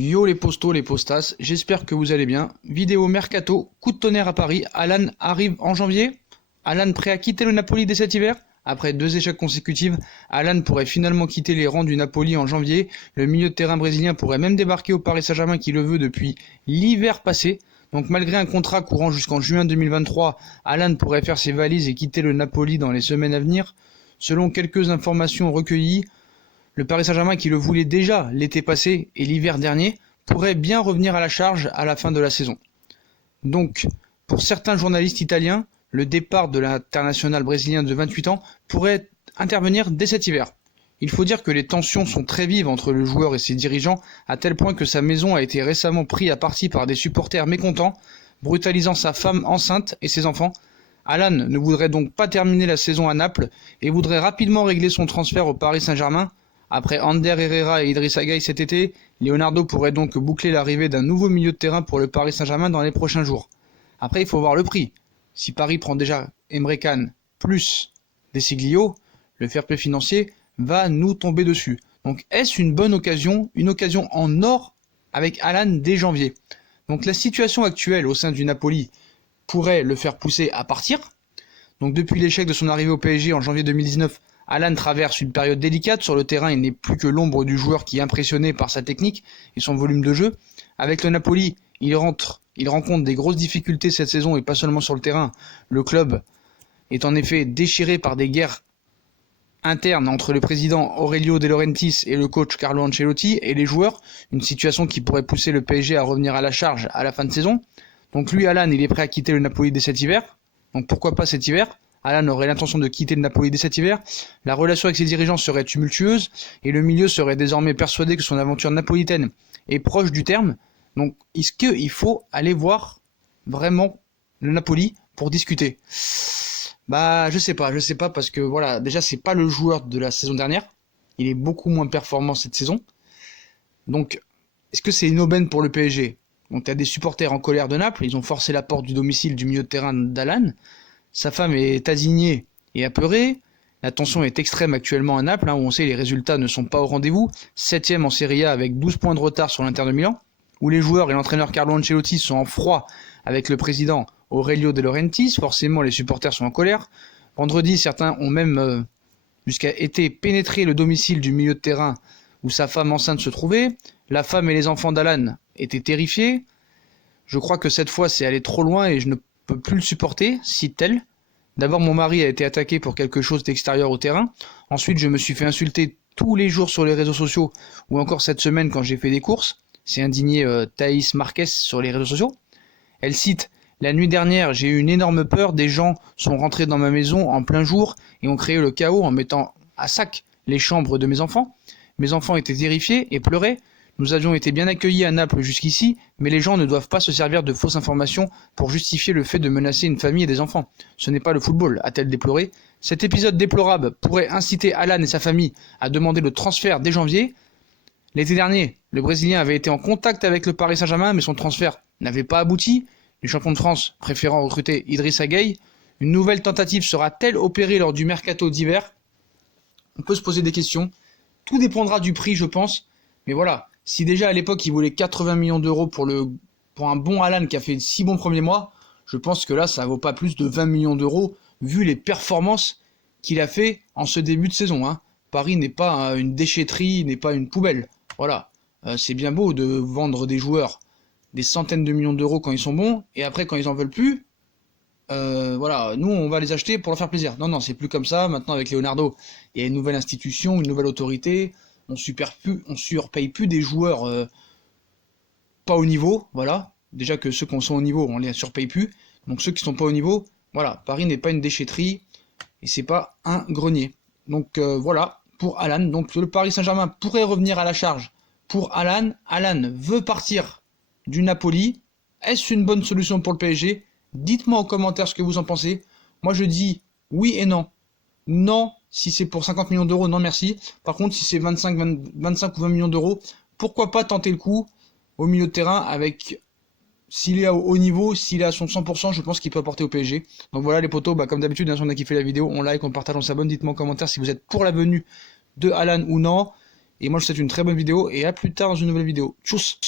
Yo les postos, les postas, j'espère que vous allez bien. Vidéo mercato, coup de tonnerre à Paris, Alan arrive en janvier. Alan prêt à quitter le Napoli dès cet hiver. Après 2 échecs consécutifs, Alan pourrait finalement quitter les rangs du Napoli en janvier. Le milieu de terrain brésilien pourrait même débarquer au Paris Saint-Germain qui le veut depuis l'hiver passé. Donc malgré un contrat courant jusqu'en juin 2023, Alan pourrait faire ses valises et quitter le Napoli dans les semaines à venir. Selon quelques informations recueillies, le Paris Saint-Germain, qui le voulait déjà l'été passé et l'hiver dernier, pourrait bien revenir à la charge à la fin de la saison. Donc, pour certains journalistes italiens, le départ de l'international brésilien de 28 ans pourrait intervenir dès cet hiver. Il faut dire que les tensions sont très vives entre le joueur et ses dirigeants, à tel point que sa maison a été récemment prise à partie par des supporters mécontents, brutalisant sa femme enceinte et ses enfants. Alan ne voudrait donc pas terminer la saison à Naples et voudrait rapidement régler son transfert au Paris Saint-Germain. Après Ander Herrera et Idrissa Gueye cet été, Leonardo pourrait donc boucler l'arrivée d'un nouveau milieu de terrain pour le Paris Saint-Germain dans les prochains jours. Après, il faut voir le prix. Si Paris prend déjà Emre Can plus Desiglio, le fair play financier va nous tomber dessus. Donc est-ce une bonne occasion, une occasion en or avec Alan dès janvier? Donc la situation actuelle au sein du Napoli pourrait le faire pousser à partir. Donc depuis l'échec de son arrivée au PSG en janvier 2019, Alan traverse une période délicate. Sur le terrain, il n'est plus que l'ombre du joueur qui est impressionné par sa technique et son volume de jeu. Avec le Napoli, il rencontre des grosses difficultés cette saison et pas seulement sur le terrain. Le club est en effet déchiré par des guerres internes entre le président Aurelio De Laurentiis et le coach Carlo Ancelotti et les joueurs, une situation qui pourrait pousser le PSG à revenir à la charge à la fin de saison. Donc lui, Alan, il est prêt à quitter le Napoli dès cet hiver. Donc pourquoi pas cet hiver? Alan aurait l'intention de quitter le Napoli dès cet hiver. La relation avec ses dirigeants serait tumultueuse et le milieu serait désormais persuadé que son aventure napolitaine est proche du terme. Donc est-ce qu'il faut aller voir vraiment le Napoli pour discuter? Je sais pas parce que voilà, déjà c'est pas le joueur de la saison dernière. Il est beaucoup moins performant cette saison. Donc est-ce que c'est une aubaine pour le PSG? Donc tu as des supporters en colère de Naples, ils ont forcé la porte du domicile du milieu de terrain d'Alan. Sa femme est indignée et apeurée. La tension est extrême actuellement à Naples, où on sait que les résultats ne sont pas au rendez-vous. 7ème en Serie A avec 12 points de retard sur l'Inter de Milan, où les joueurs et l'entraîneur Carlo Ancelotti sont en froid avec le président Aurelio De Laurentiis. Forcément, les supporters sont en colère. Vendredi, certains ont même jusqu'à été pénétrer le domicile du milieu de terrain où sa femme enceinte se trouvait. La femme et les enfants d'Alan étaient terrifiés. Je crois que cette fois, c'est allé trop loin et je ne peux plus le supporter, cite-t-elle. D'abord, mon mari a été attaqué pour quelque chose d'extérieur au terrain. Ensuite, je me suis fait insulter tous les jours sur les réseaux sociaux, ou encore cette semaine quand j'ai fait des courses. C'est indigné Thaïs Marquez sur les réseaux sociaux. Elle cite: la nuit dernière, j'ai eu une énorme peur. Des gens sont rentrés dans ma maison en plein jour et ont créé le chaos en mettant à sac les chambres de mes enfants. Mes enfants étaient terrifiés et pleuraient. Nous avions été bien accueillis à Naples jusqu'ici, mais les gens ne doivent pas se servir de fausses informations pour justifier le fait de menacer une famille et des enfants. Ce n'est pas le football, a-t-elle déploré. Cet épisode déplorable pourrait inciter Alan et sa famille à demander le transfert dès janvier. L'été dernier, le Brésilien avait été en contact avec le Paris Saint-Germain, mais son transfert n'avait pas abouti, les champions de France préférant recruter Idrissa Gueye. Une nouvelle tentative sera-t-elle opérée lors du mercato d'hiver? On peut se poser des questions. Tout dépendra du prix, je pense, mais voilà. Si déjà à l'époque il voulait 80 millions d'euros pour un bon Alan qui a fait 6 bons premiers mois, je pense que là ça vaut pas plus de 20 millions d'euros vu les performances qu'il a fait en ce début de saison. Paris n'est pas une déchetterie, n'est pas une poubelle. Voilà, c'est bien beau de vendre des joueurs des centaines de millions d'euros quand ils sont bons et après quand ils en veulent plus, nous on va les acheter pour leur faire plaisir. Non, c'est plus comme ça. Maintenant avec Leonardo, il y a une nouvelle institution, une nouvelle autorité. On surpaye plus des joueurs pas au niveau, voilà. Déjà que ceux qui sont au niveau, on les surpaye plus. Donc ceux qui sont pas au niveau, voilà. Paris n'est pas une déchetterie et c'est pas un grenier. Donc voilà pour Alan. Donc le Paris Saint-Germain pourrait revenir à la charge pour Alan. Alan veut partir du Napoli. Est-ce une bonne solution pour le PSG? Dites-moi en commentaire ce que vous en pensez. Moi je dis oui et non. Non, si c'est pour 50 millions d'euros, non merci. Par contre, si c'est 25 ou 20 millions d'euros, pourquoi pas tenter le coup au milieu de terrain avec, s'il est à haut niveau, s'il est à son 100%, je pense qu'il peut apporter au PSG. Donc voilà les potos, comme d'habitude, si on a kiffé la vidéo, on like, on partage, on s'abonne. Dites-moi en commentaire si vous êtes pour la venue de Alan ou non. Et moi je vous souhaite une très bonne vidéo et à plus tard dans une nouvelle vidéo. Tchuss!